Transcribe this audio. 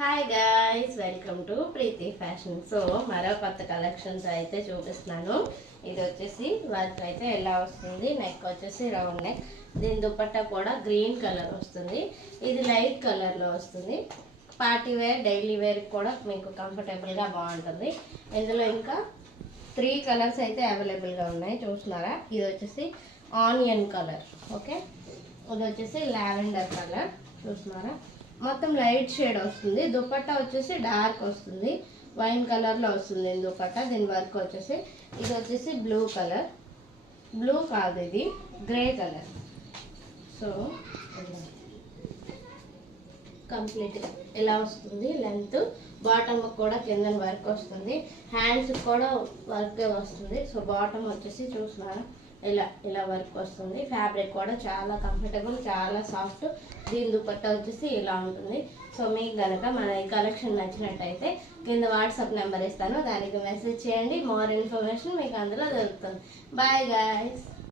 Hi guys, welcome to Preethi fashion. So మరో కొత్త collections అయితే చూపిస్తున్నాను. ఇది వచ్చేసి వర్క్ అయితే ఎలా వస్తుంది, నెక్ వచ్చేసి రౌండ్ నెక్, దీని దుపట్టా కూడా గ్రీన్ కలర్ వస్తుంది. ఇది లైట్ కలర్లో వస్తుంది. పార్టీ వేర్, డైలీ వేర్ కూడా మీకు కంఫర్టబుల్గా బాగుంటుంది. ఇందులో ఇంకా 3 కలర్స్ అయితే అవైలబుల్గా ఉన్నాయి, చూస్తున్నారా. ఇది వచ్చేసి ఆనియన్ కలర్, ఓకే. ఇది వచ్చేసి లావెండర్ కలర్, చూస్తున్నారా. మొత్తం లైట్ షేడ్ వస్తుంది. దుపట్టా వచ్చేసి డార్క్ వస్తుంది, వైన్ కలర్లో వస్తుంది దుపట్టా. దీని వర్క్ వచ్చేసి ఇది వచ్చేసి బ్లూ కలర్, బ్లూ కాదు ఇది గ్రే కలర్. సో కంప్లీట్గా ఇలా వస్తుంది. లెంత్ బాటమ్ కూడా కింద వర్క్ వస్తుంది, హ్యాండ్స్ కూడా వర్క్ వస్తుంది. సో బాటమ్ వచ్చేసి చూస్తున్నారా, ఇలా వర్క్ వస్తుంది. ఫ్యాబ్రిక్ కూడా చాలా కంఫర్టబుల్, చాలా సాఫ్ట్. దీని దుపట్టా వచ్చేసి ఇలా ఉంటుంది. సో మీకు కనుక మన ఈ కలెక్షన్ నచ్చినట్టయితే కింద వాట్సాప్ నెంబర్ ఇస్తాను, దానికి మెసేజ్ చేయండి. మోర్ ఇన్ఫర్మేషన్ మీకు అందులో దొరుకుతుంది. Bye guys.